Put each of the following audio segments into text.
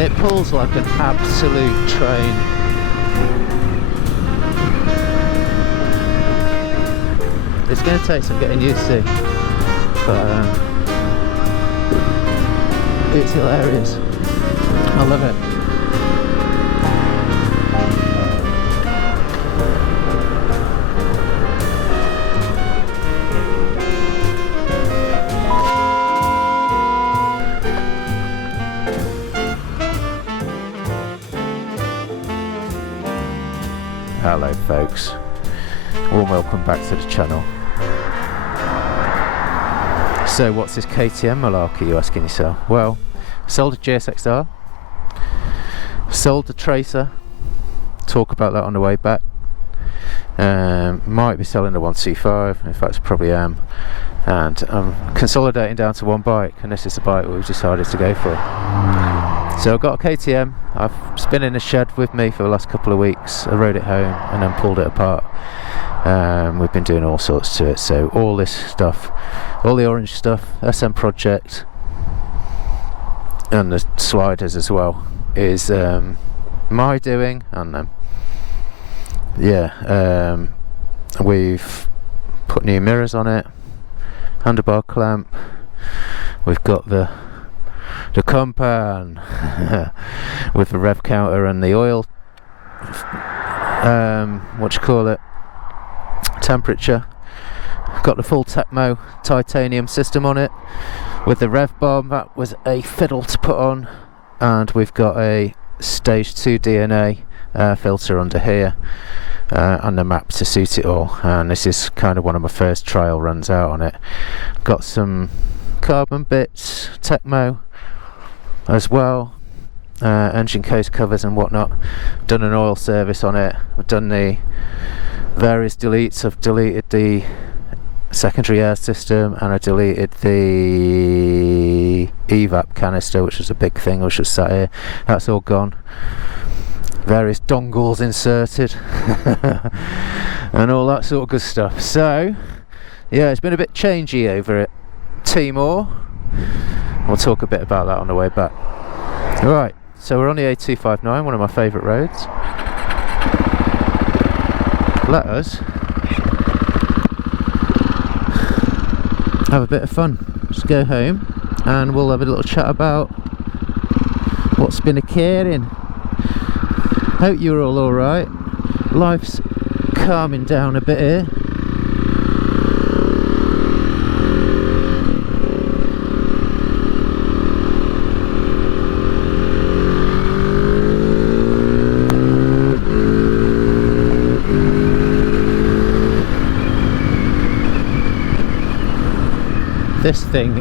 It pulls like an absolute train. It's going to take some getting used to, but it's hilarious. I love it. Hello folks, warm welcome back to the channel. So what's this KTM malarkey, you asking yourself? Well, sold a GSX-R, sold the Tracer, talk about that on the way back. Might be selling the 125, in fact I probably am, and I'm consolidating down to one bike, and this is the bike we've decided to go for. So I've got a KTM, it's been in the shed with me for the last couple of weeks. I rode it home and then pulled it apart. We've been doing all sorts to it, so all this stuff, all the orange stuff, SM Project, and the sliders as well, is my doing, and we've put new mirrors on it, handlebar clamp, we've got the compan with the rev counter and the oil temperature. Got the full Tecmo titanium system on it with the rev bomb. That was a fiddle to put on, and we've got a stage 2 DNA filter under here and the map to suit it all, and this is kind of one of my first trial runs out on it. Got some carbon bits, Tecmo as well, engine case covers and whatnot. Done an oil service on it. I've done the various deletes. I've deleted the secondary air system, and I deleted the evap canister, which was a big thing which was sat here. That's all gone. Various dongles inserted and all that sort of good stuff. So yeah, it's been a bit changey over at Team Orr. We'll talk a bit about that on the way back. Right, so we're on the A259, one of my favourite roads. Let us have a bit of fun. Just go home and we'll have a little chat about what's been occurring. Hope you're all alright. Life's calming down a bit here. This thing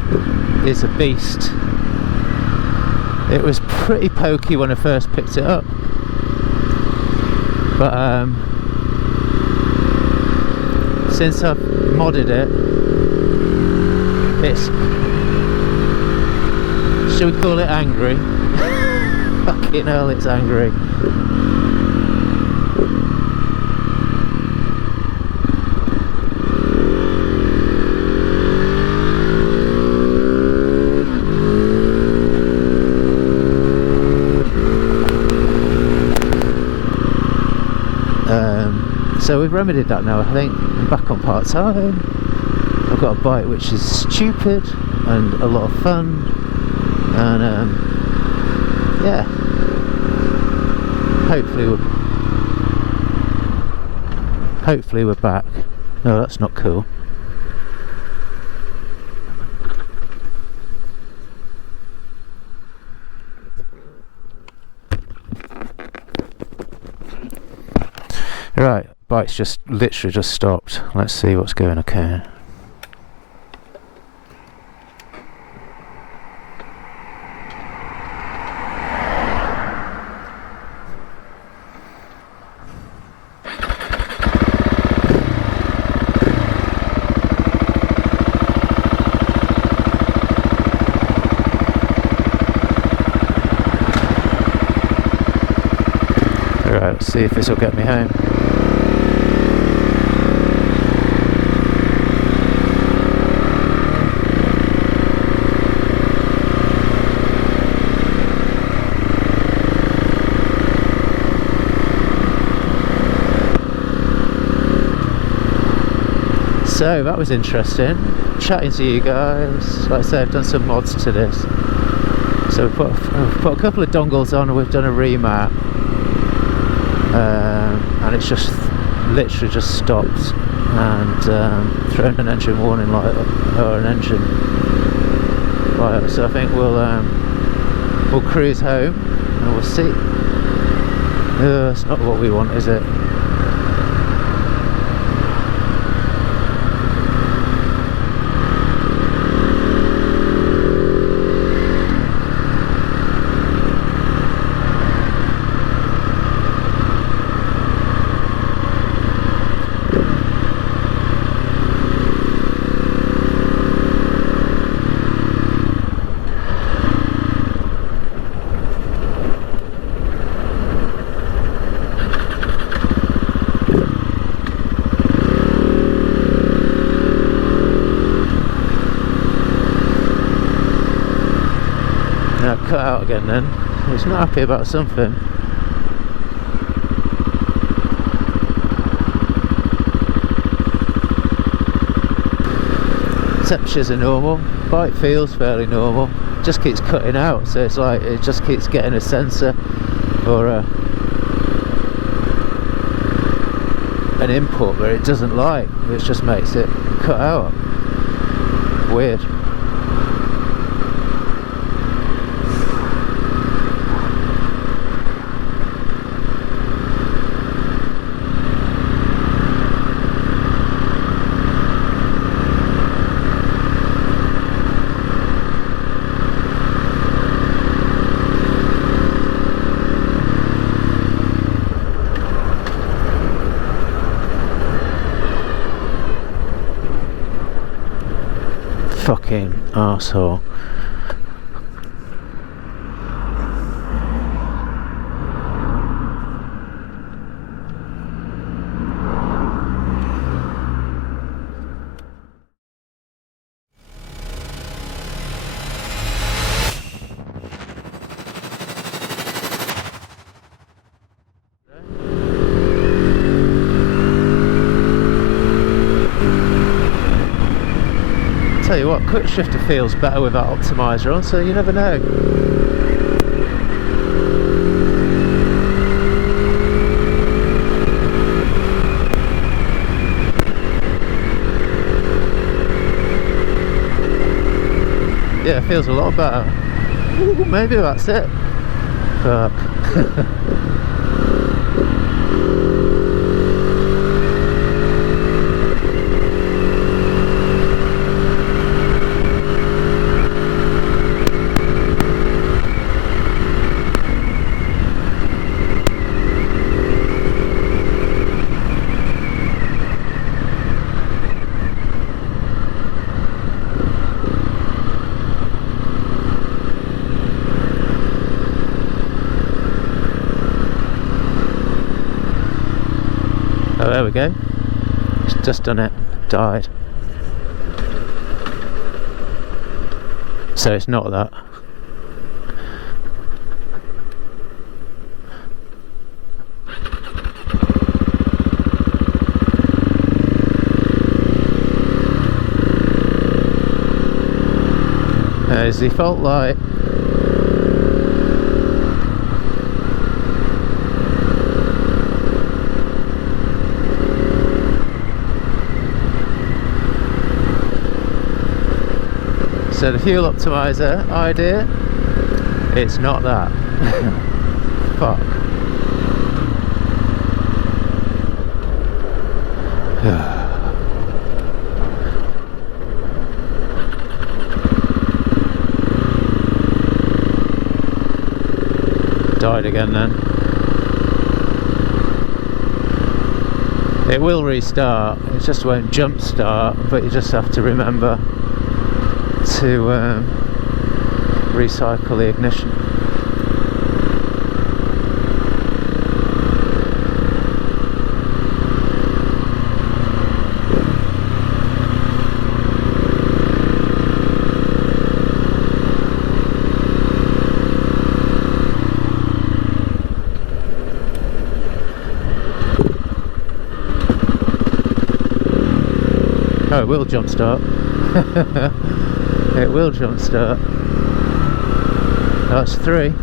is a beast. It was pretty pokey when I first picked it up, but since I've modded it, it's, should we call it angry? Fucking hell, it's angry. So we've remedied that now. I think I'm back on part-time. I've got a bike which is stupid and a lot of fun, and yeah, hopefully we're back. No, that's not cool. Right, bike's just literally just stopped. Let's see what's going on. Okay. Alright, let's see if this will get me home. So that was interesting, chatting to you guys. Like I say, I've done some mods to this. So we've put a couple of dongles on and we've done a remap. And it's just literally just stopped and thrown an engine warning light up, or an engine light up. So I think we'll cruise home and we'll see. It's not what we want, is it? Cut out again then. He's not happy about something. Temperatures are normal, bike feels fairly normal, just keeps cutting out, so it's like it just keeps getting a sensor or an input where it doesn't like, which just makes it cut out. Weird. Fucking arsehole. Tell you what, quick shifter feels better with that optimizer on, so you never know. Yeah, it feels a lot better. Ooh, maybe that's it. Fuck. Oh, there we go. It's just done it. Died. So it's not that. There's the default light. So the fuel optimizer idea, it's not that. Fuck. Died again then. It will restart, it just won't jump start, but you just have to remember to recycle the ignition. will jump start. It will jump start. That's 3.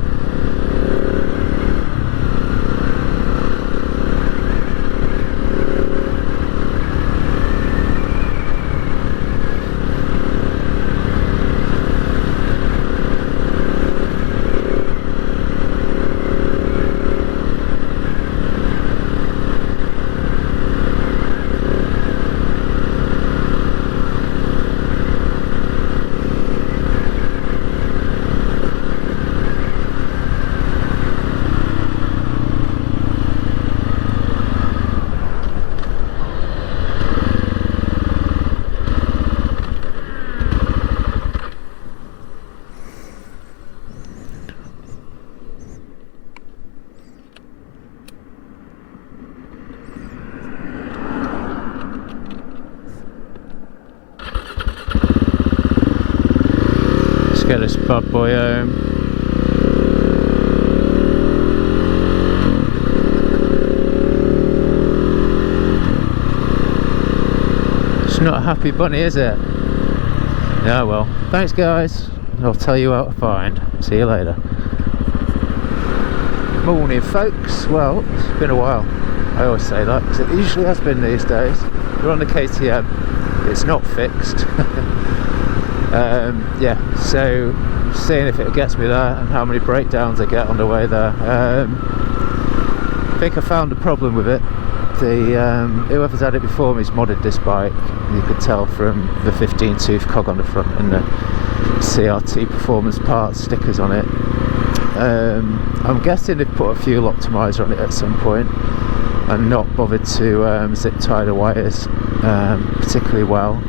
Get this bad boy home. It's not a happy bunny, is it? Yeah, well, thanks guys. I'll tell you how to find. See you later. Morning folks. Well, it's been a while. I always say that because it usually has been these days. We're on the KTM. It's not fixed. Yeah, so seeing if it gets me there and how many breakdowns I get on the way there. I think I found a problem with it. Whoever's had it before me's modded this bike. You could tell from the 15 tooth cog on the front and the CRT performance parts stickers on it. I'm guessing they've put a fuel optimizer on it at some point and not bothered to zip tie the wires particularly well.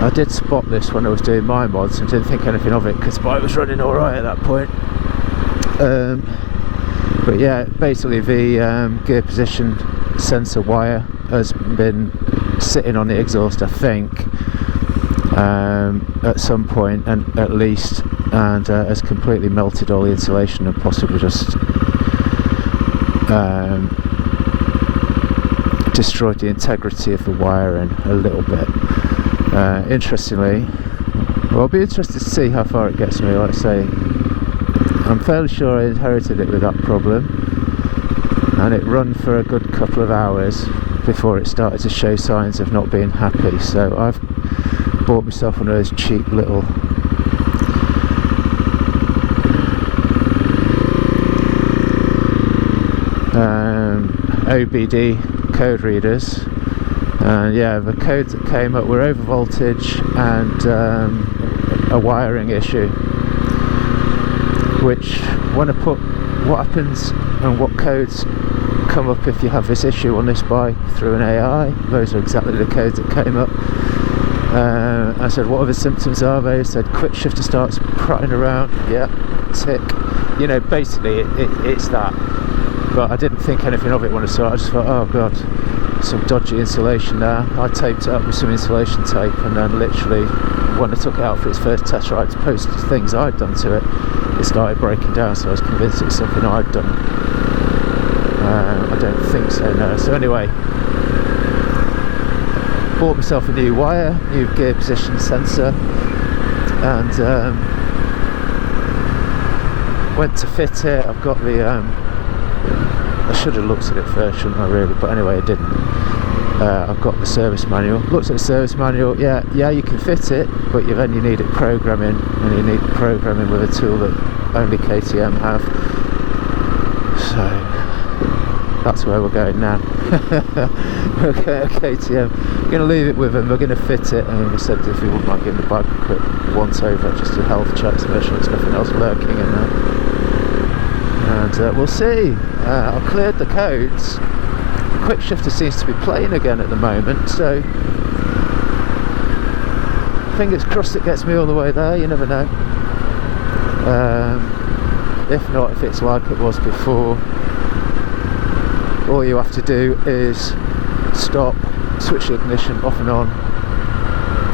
I did spot this when I was doing my mods and didn't think anything of it because the bike was running alright at that point. But yeah, basically the gear position sensor wire has been sitting on the exhaust, I think, at some point and at least, and has completely melted all the insulation and possibly just destroyed the integrity of the wiring a little bit. Interestingly, well, I'll be interested to see how far it gets me. Like I say, I'm fairly sure I inherited it with that problem, and it ran for a good couple of hours before it started to show signs of not being happy. So I've bought myself one of those cheap little OBD code readers. Yeah, the codes that came up were over voltage and a wiring issue, which when I put what happens and what codes come up if you have this issue on this bike through an AI, those are exactly the codes that came up. I said, what other symptoms are they? He said, quick shifter starts prattling around. Yeah, tick. You know, basically it's that. But I didn't think anything of it when I saw it. I just thought, oh god, some dodgy insulation there. I taped it up with some insulation tape, and then literally when I took it out for its first test ride to post things I'd done to it, it started breaking down, so I was convinced it was something I'd done. I don't think so, no. So anyway, bought myself a new wire, new gear position sensor, and went to fit it. I've got the I should have looked at it first, shouldn't I really, but anyway I didn't. I've got the service manual, looked at the service manual. Yeah, you can fit it, but then you need it programming, and you need programming with a tool that only KTM have. So that's where we're going now. We're going to KTM. We're going to leave it with them, we're going to fit it, and we said if we wouldn't mind giving the bike a quick once over, just a health check to make sure there's nothing else lurking in there. And we'll see. I've cleared the codes. The quick shifter seems to be playing again at the moment, so fingers crossed it gets me all the way there. You never know. If not, if it's like it was before, all you have to do is stop, switch the ignition off and on,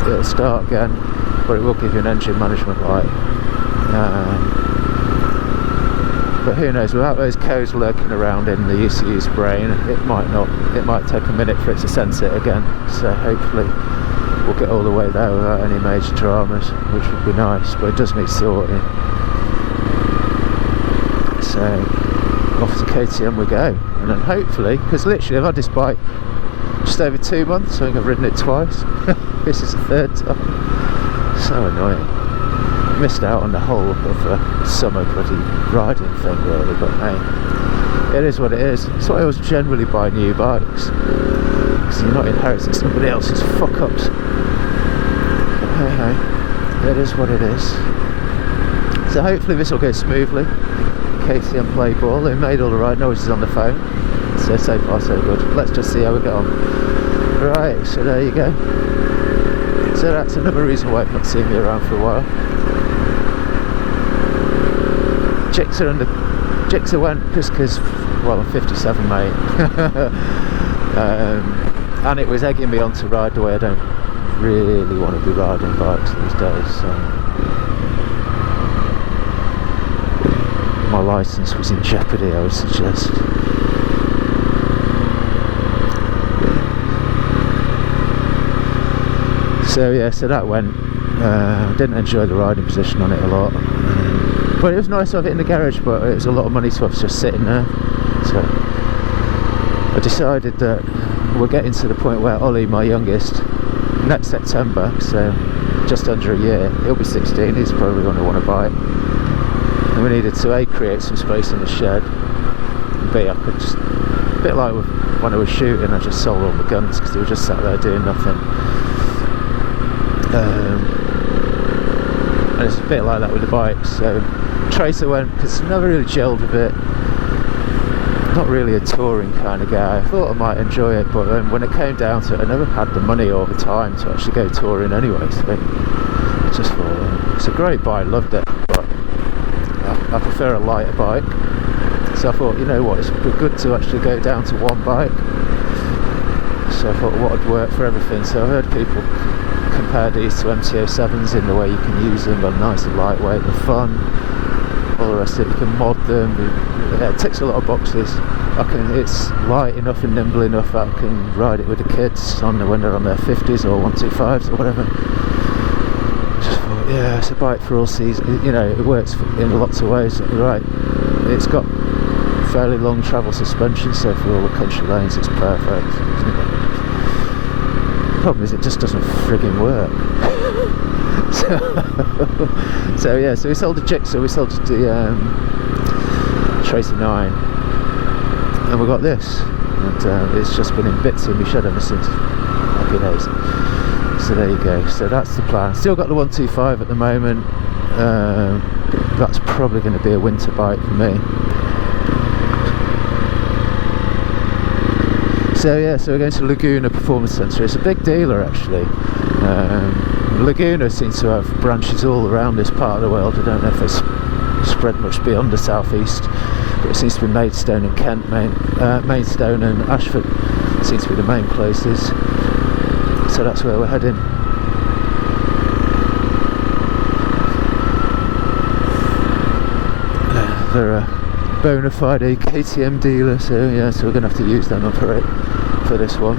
it'll start again, but it will give you an engine management light. But who knows, without those codes lurking around in the ECU's brain, it might not. It might take a minute for it to sense it again, so hopefully we'll get all the way there without any major dramas, which would be nice, but it does need sorting. So off to KTM we go, and then hopefully, because literally I've had this bike just over 2 months, I think I've ridden it twice. This is the third time. So annoying. Missed out on the whole of the summer bloody riding thing really, but hey, it is what it is. That's why I always generally buy new bikes, because you're not inheriting somebody else's fuck-ups. But hey hey, it is what it is. So hopefully this will go smoothly. KTM play ball, they made all the right noises on the phone, so far so good. Let's just see how we get on. Right, so there you go. So that's another reason why I've not seen me around for a while. Jixer went just because, well, I'm 57 mate. And it was egging me on to ride the way I don't really want to be riding bikes these days, so my licence was in jeopardy, I would suggest. So yeah, so that went. Didn't enjoy the riding position on it a lot, but it was nice to have it in the garage, but it was a lot of money to have just sitting there. So I decided that we're getting to the point where Ollie, my youngest, next September, so just under a year, he'll be 16, he's probably going to want to buy it. And we needed to A, create some space in the shed, and B, I could just, a bit like when I was shooting, I just sold all the guns because they were just sat there doing nothing. And it's a bit like that with the bikes. So Tracer went because I never really gelled with it. Not really a touring kind of guy. I thought I might enjoy it, but when it came down to it, I never had the money or the time to actually go touring anyway. So I just thought it's a great bike, loved it, but I prefer a lighter bike. So I thought, you know what, it's good to actually go down to one bike. So I thought what would work for everything. So I heard people compare these to MT-07s in the way you can use them. They're nice and lightweight, they're fun, all the rest of it, you can mod them. Yeah, it ticks a lot of boxes. It's light enough and nimble enough that I can ride it with the kids when they're on their 50s or 125s or whatever. Just thought, yeah, it's a bike for all seasons. You know, it works in lots of ways. Right, it's got fairly long travel suspension, so for all the country lanes it's perfect, isn't it? The problem is it just doesn't frigging work. So yeah, so we sold the Jixer, we sold the Tracer 9, and we got this, and it's just been in bits in my shed ever since. Happy days. So there you go, so that's the plan. Still got the 125 at the moment. That's probably going to be a winter bike for me. So yeah, so we're going to Laguna Performance Centre. It's a big dealer actually. Laguna seems to have branches all around this part of the world. I don't know if they spread much beyond the southeast, but it seems to be Maidstone and Kent, Maidstone and Ashford seems to be the main places. So that's where we're heading. They're a bona fide KTM dealer, so yeah, so we're going to have to use them up for this one.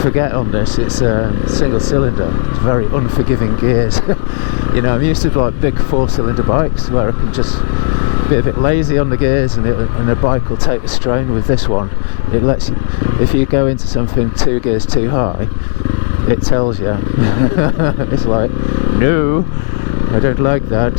Forget on this, it's a single cylinder, it's very unforgiving gears. You know, I'm used to like big 4-cylinder bikes where I can just be a bit lazy on the gears and the bike will take the strain. With this one, it lets you, if you go into something 2 gears too high, it tells you. It's like, no, I don't like that.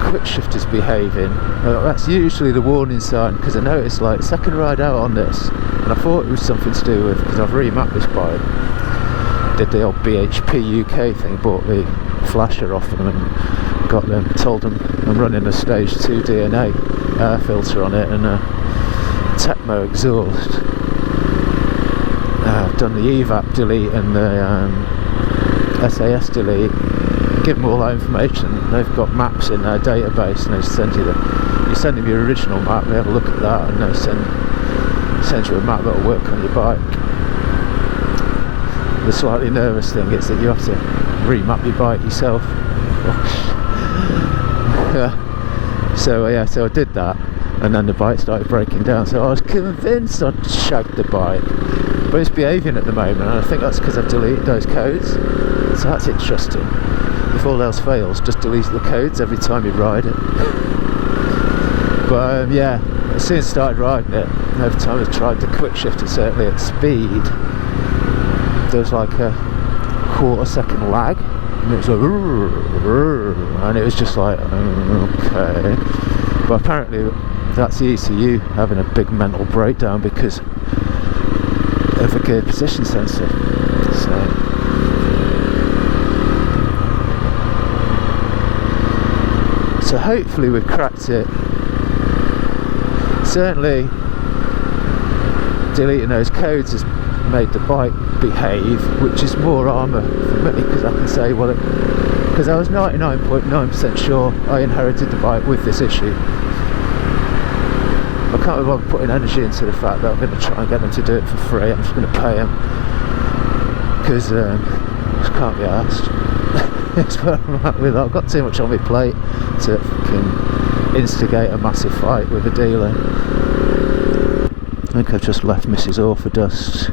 Quick shift is behaving. That's usually the warning sign, because I noticed like second ride out on this, and I thought it was something to do with, because I've remapped this bike, did the old BHP UK thing, bought the flasher off them and got them, told them I'm running a stage 2 DNA air filter on it and a Tecmo exhaust. I've done the evap delete and the SAS delete. give them all that information. They've got maps in their database, and they send you you send them your original map, they have a look at that, and they send you a map that'll work on your bike. The slightly nervous thing is that you have to remap your bike yourself. So I did that, and then the bike started breaking down, so I was convinced I'd shagged the bike, but it's behaving at the moment, and I think that's because I've deleted those codes. So that's interesting. If all else fails, just delete the codes every time you ride it. But yeah, as soon as I started riding it, every time I tried to quick shift it, certainly at speed, there was like a quarter-second lag, and it was like, and it was just like, okay. But apparently that's the ECU having a big mental breakdown because of a gear position sensor. So hopefully we've cracked it. Certainly deleting those codes has made the bike behave, which is more armour for me, because I can say, well, because I was 99.9% sure I inherited the bike with this issue. I can't bother putting energy into the fact that I'm going to try and get them to do it for free. I'm just going to pay them, because I just can't be arsed. That's where I'm at with it. I've got too much on my plate to fucking instigate a massive fight with a dealer. I think I've just left Mrs. Orr for dust.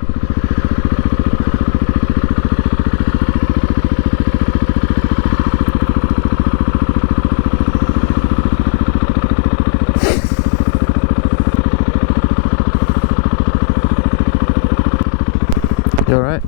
You alright?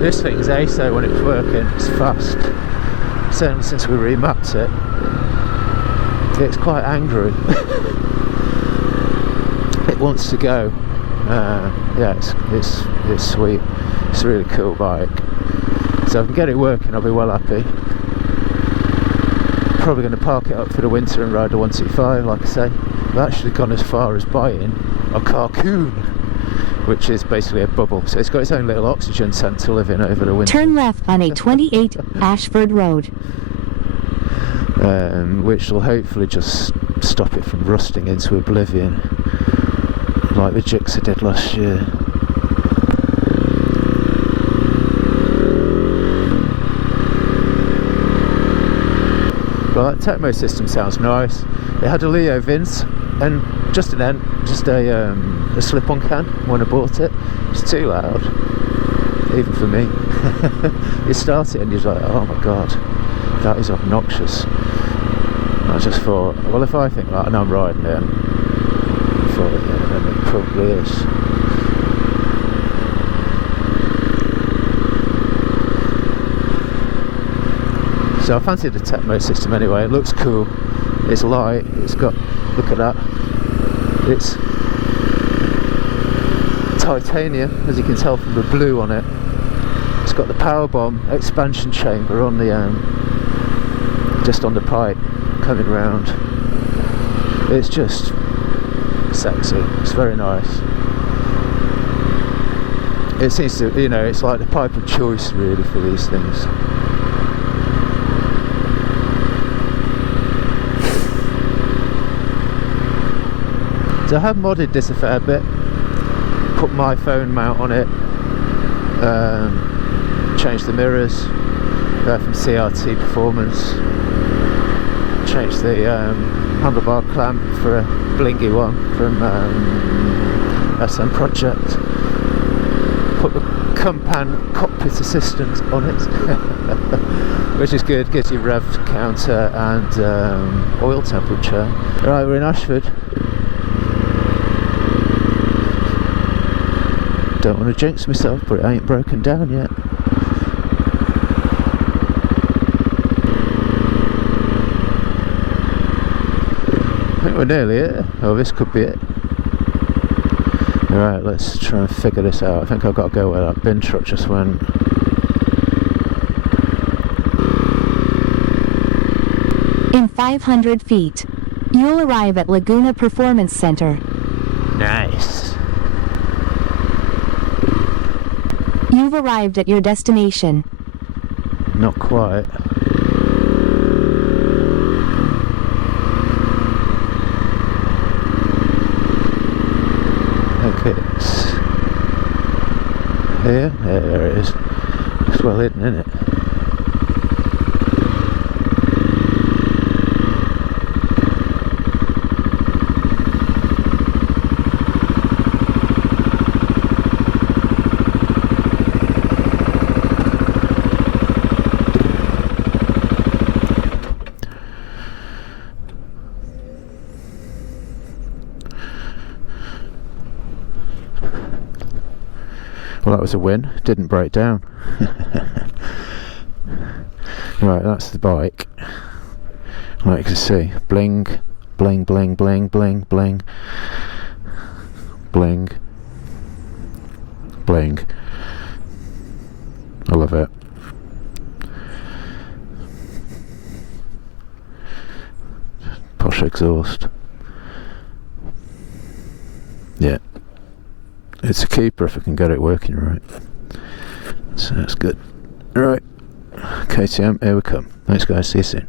This thing's ASO when it's working, it's fast. Certainly since we remapped it, it's quite angry. It wants to go. Yeah, it's sweet. It's a really cool bike. So if I can get it working, I'll be well happy. Probably going to park it up for the winter and ride the 125, like I say. I've actually gone as far as buying a Carcoon, which is basically a bubble. So it's got its own little oxygen tank to live in over the winter. Turn left on A28 Ashford Road. Which will hopefully just stop it from rusting into oblivion, like the Gixxer did last year. Well, that Tecmo system sounds nice. It had a Leo Vince and just a slip-on can when I bought it. It's too loud, even for me. You start it and you're like, oh my god, that is obnoxious. And I just thought, well, if I think that and I'm riding it, I thought, yeah, then it probably is. So I fancied the Tecmo system anyway. It looks cool. It's light. It's got, look at that. It's titanium, as you can tell from the blue on it. It's got the power bomb expansion chamber on the just on the pipe coming round. It's just sexy. It's very nice. It seems to, you know, it's like the pipe of choice really for these things. So I have modded this a fair bit, put my phone mount on it, changed the mirrors from CRT Performance, changed the handlebar clamp for a blingy one from SM Project, put the Kumpan cockpit assistant on it, which is good, gives you rev counter and oil temperature. Right, we're in Ashford. Don't want to jinx myself, but it ain't broken down yet. I think we're nearly here. Oh, this could be it. Alright, let's try and figure this out. I think I've got to go where that bin truck just went. In 500 feet, you'll arrive at Laguna Performance Center. Nice. You've arrived at your destination. Not quite. Okay, it's here. Yeah, there it is. It's well hidden, isn't it? Well, that was a win. Didn't break down. Right, that's the bike. Like you can see, bling, bling, bling, bling, bling, bling, bling, bling. I love it. Posh exhaust. Yeah. It's a keeper if I can get it working right. So that's good. Right. KTM, here we come. Thanks guys, see you soon.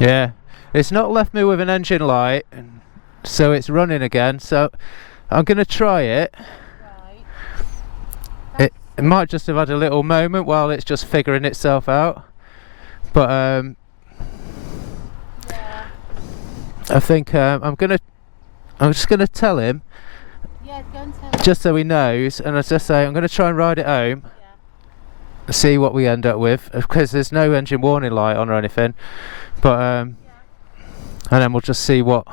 Yeah, it's not left me with an engine light, so it's running again, so I'm going to try it. It might just have had a little moment while it's just figuring itself out, but yeah. I think I'm just gonna tell him, yeah, go and tell him. just so he knows, and I just say I'm gonna try and ride it home, see what we end up with, because there's no engine warning light on or anything, but and then we'll just see what.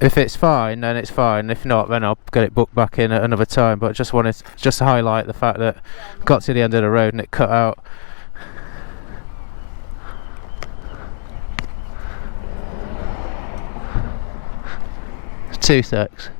If it's fine, then it's fine. If not, then I'll get it booked back in at another time. But I just wanted to highlight the fact that got to the end of the road and it cut out. 2 secs.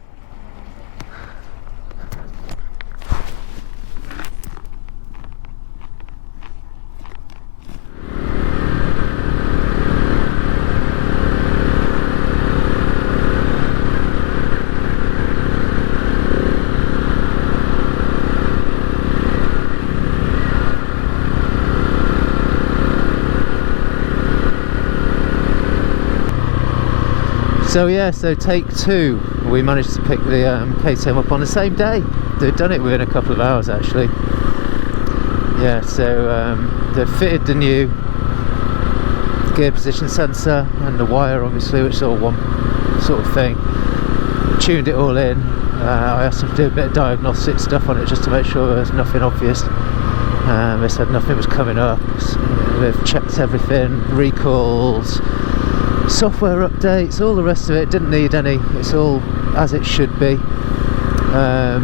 So yeah, so take 2. We managed to pick the KTM up on the same day. They'd done it within a couple of hours actually. Yeah, so they've fitted the new gear position sensor and the wire obviously, which is all one sort of thing. Tuned it all in. I asked them to do a bit of diagnostic stuff on it just to make sure there's nothing obvious. They said nothing was coming up. So they've checked everything, recalls, software updates, all the rest of it. Didn't need any. It's all as it should be. I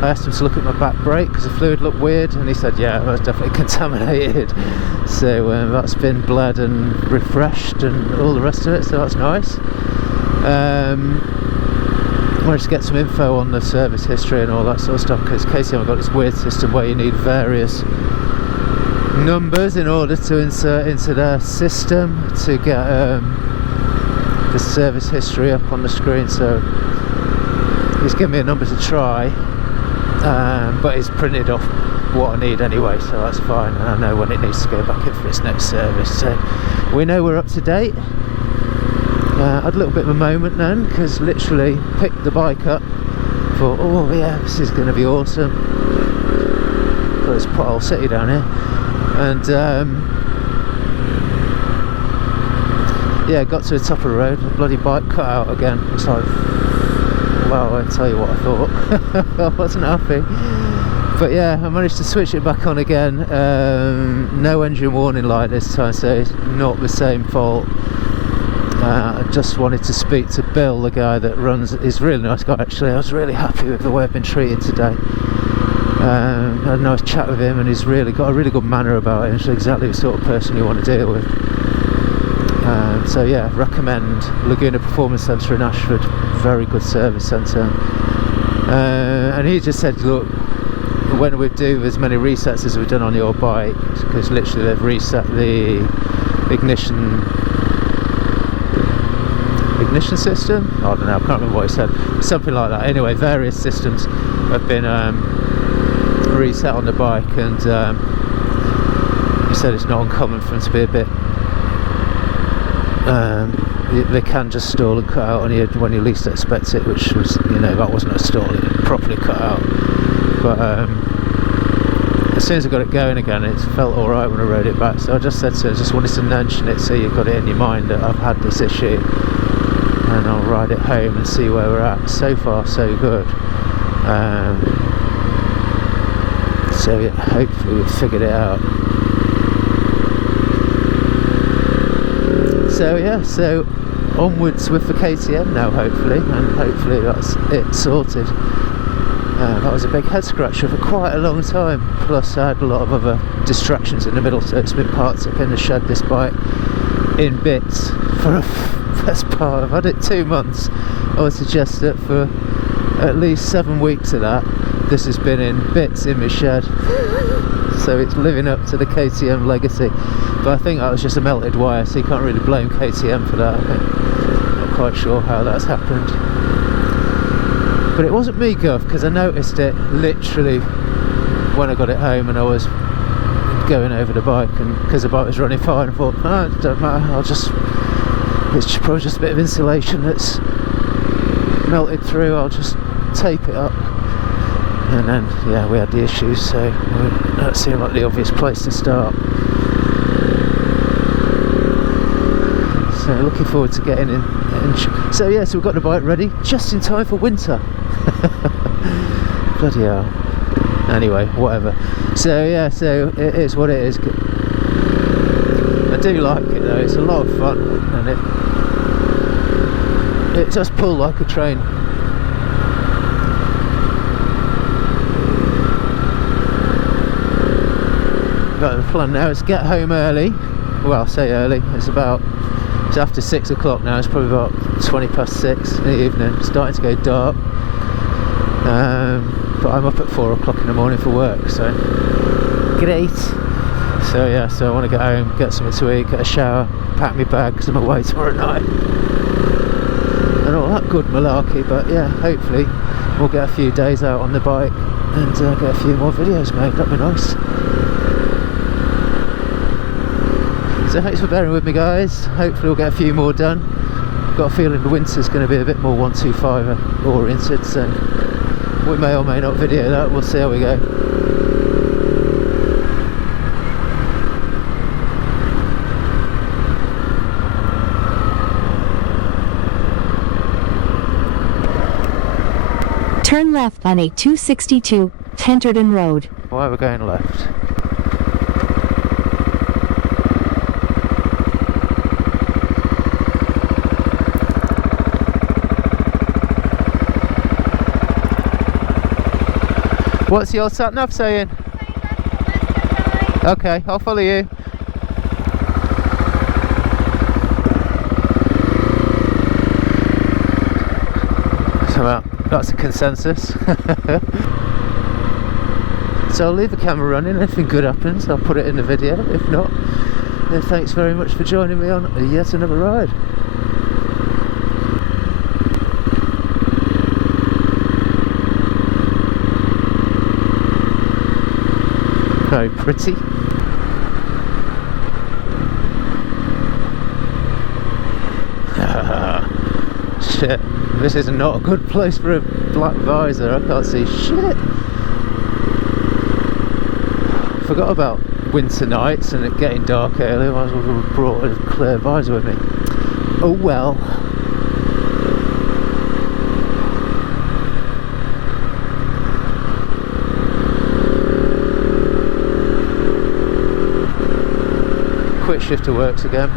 asked him to look at my back brake because the fluid looked weird, and he said yeah, it was definitely contaminated. So that's been bled and refreshed and all the rest of it, so that's nice. I wanted to get some info on the service history and all that sort of stuff, because KTM have got this weird system where you need various numbers in order to insert into their system to get the service history up on the screen. So he's given me a number to try, but he's printed off what I need anyway, so that's fine, and I know when it needs to go back in for its next service, so we know we're up to date. I had a little bit of a moment then, because literally picked the bike up, thought oh yeah, this is going to be awesome, got this pothole city down here, and yeah, got to the top of the road, the bloody bike cut out again. It's like, well, I tell you what I thought. I wasn't happy, but yeah, I managed to switch it back on again. No engine warning light this time, so it's not the same fault. I just wanted to speak to Bill, the guy that runs. He's a really nice guy actually. I was really happy with the way I've been treated today. Had a nice chat with him, and he's really got a really good manner about it. He's exactly the sort of person you want to deal with. So yeah, recommend Laguna Performance Centre in Ashford. Very good service centre. And he just said, look, when we do as many resets as we've done on your bike, because literally they've reset the ignition system, I don't know, I can't remember what he said, something like that. Anyway, various systems have been reset on the bike, and he said it's not uncommon for them to be a bit they can just stall and cut out on you when you least expect it, which was, you know, that wasn't a stall, it properly cut out. But as soon as I got it going again, it felt alright when I rode it back. So I just said to him, I just wanted to mention it so you've got it in your mind that I've had this issue, and I'll ride it home and see where we're at. So far so good. So yeah, hopefully we've figured it out. So yeah, so onwards with the KTM now, hopefully, and hopefully that's it sorted. That was a big head scratcher for quite a long time, plus I had a lot of other distractions in the middle, so it's been parked up in the shed, this bike, in bits for a best part. I've had it 2 months. I would suggest that for at least 7 weeks of that, this has been in bits in my shed. So it's living up to the KTM legacy. But I think that was just a melted wire, so you can't really blame KTM for that. I'm not quite sure how that's happened. But it wasn't me, Gov, because I noticed it literally when I got it home and I was going over the bike, and because the bike was running fine, I thought, oh, it don't matter, it's probably just a bit of insulation that's melted through, I'll just tape it up. And then, yeah, we had the issues, so that seemed like the obvious place to start. So looking forward to getting in. So yeah, so we've got the bike ready just in time for winter. Bloody hell. Anyway, whatever. So yeah, so it is what it is. I do like it though, it's a lot of fun, and it does pull like a train. But the plan now is get home early. Well, I say early, it's after 6 o'clock now, it's probably about 20 past 6 in the evening. It's starting to go dark, but I'm up at 4 o'clock in the morning for work, so great. So yeah, so I want to get home, get something to eat, get a shower, pack my bag because I'm away tomorrow night, and all that good malarkey. But yeah, hopefully we'll get a few days out on the bike and get a few more videos made. That'd be nice. So thanks for bearing with me, guys. Hopefully we'll get a few more done. I've got a feeling the winter's going to be a bit more 125 oriented, so we may or may not video that. We'll see how we go. Turn left on A262, Tenterden Road. Why are we going left? What's your sat nav saying? Okay, I'll follow you. So that's a consensus. So I'll leave the camera running. If anything good happens, I'll put it in the video. If not, then thanks very much for joining me on yet another ride. Very pretty. Shit, this is not a good place for a black visor. I can't see shit. Forgot about winter nights and it getting dark early. I might as well have brought a clear visor with me. Oh well. Quick shift to works again.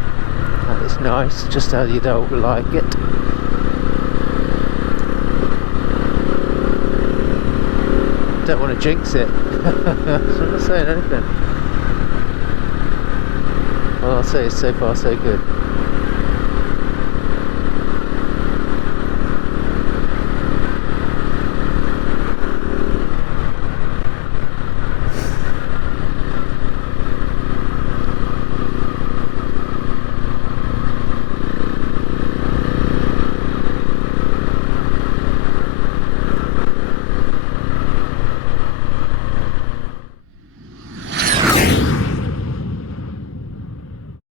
That is nice, just how you don't like it. Don't want to jinx it. So I'm not saying anything. Well, I'll say it's so far so good.